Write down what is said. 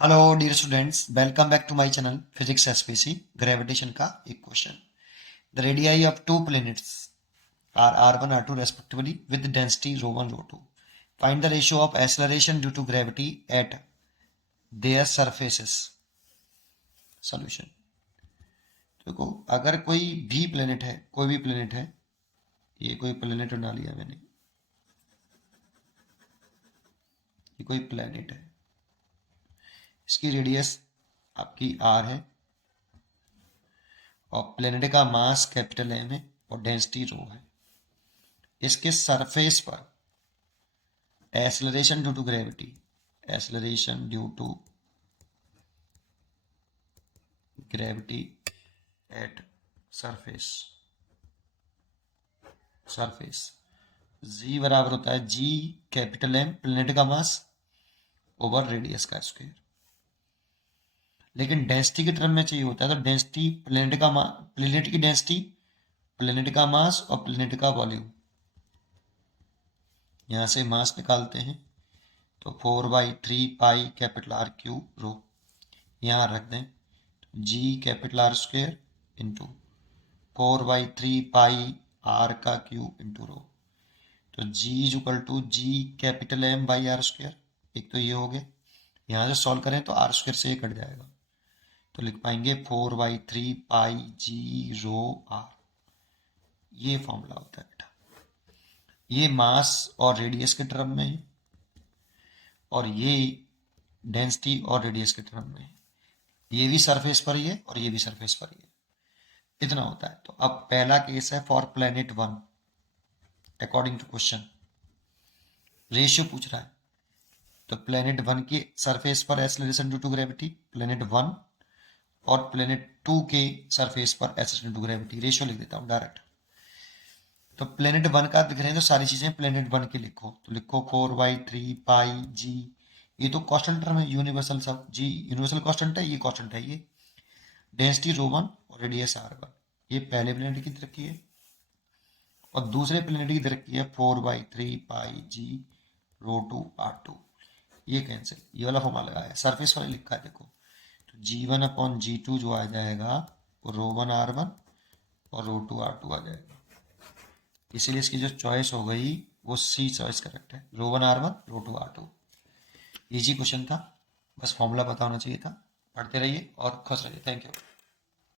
Hello dear students, welcome back to my channel physics SPC. Gravitation का एक question. The radii of two planets are r1 r2 respectively with density ρ1 ρ2। Find the ratio of acceleration due to gravity at their surfaces. Solution. देखो, अगर कोई भी planet है, ये कोई planet बना लिया मैंने, ये कोई प्लेनेट है, इसकी रेडियस आपकी r है और प्लेनेट का मास कैपिटल M है और डेंसिटी रो है। इसके सरफेस पर acceleration due to gravity, acceleration due to gravity at surface, g बराबर होता है जी कैपिटल एम प्लेनेट का मास ओवर रेडियस का स्क्वायर। लेकिन डेंसिटी के टर्म में चाहिए होता है तो डेंसिटी प्लेनेट की डेंसिटी, प्लेनेट का मास और प्लेनेट का वॉल्यूम। यहां से मास निकालते हैं तो 4/3 कैपिटल आर क्यू रो यहां रख दें, G capital R square into 4/3 R का क्यूब इंटू रो। तो g is equal to G capital M by R square. एक तो ये हो गया, यहाँ से सॉल्व करें तो आर स्क्वायर से ये कट जाएगा, तो लिख पाएंगे 4/3 जी रो आर। ये फॉर्मूला होता है बेटा। ये मास और रेडियस के टर्म में है और ये डेंसिटी और रेडियस के टर्म में है। ये भी सरफेस पर ही है और ये भी सरफेस पर ही है। इतना होता है। तो अब पहला केस है for planet 1। According to question ratio पूछ रहा है, तो प्लेनेट 1 की सरफेस पर acceleration due to gravity, planet 1 और प्लेनेट 2 के सरफेस पर acceleration due to gravity. Ratio लिख देता हूं डायरेक्ट। तो प्लेनेट 1 का दिख रहे हैं तो सारी चीजें प्लेनेट 1 की लिखो, तो लिखो 4/3 जी। ये तो कांस्टेंट टर्म है, यूनिवर्सल सब जी यूनिवर्सल कांस्टेंट है, ये कांस्टेंट है। ये डेंसिटी ρ1 और रेडियस r1। ये पहले प्लेनेट की तरफ की है और दूसरे प्लेनेट की तरफ की है 4/3 जी ρ2 r2। ये कैंसिल, ये वाला फॉर्मूला लगाया, सरफेस वाले लिखा है देखो। तो g1/g2 जो आ जाएगा वो ρ1 r1 और ρ2 r2 आ जाएगा। इसीलिए इसकी जो चॉइस हो गई वो सी चॉइस करेक्ट है, ρ1 r1 ρ2 r2। इजी क्वेश्चन था, बस फॉर्मूला पता होना चाहिए था। पढ़ते रहिए और खुश रहिए। Thank you.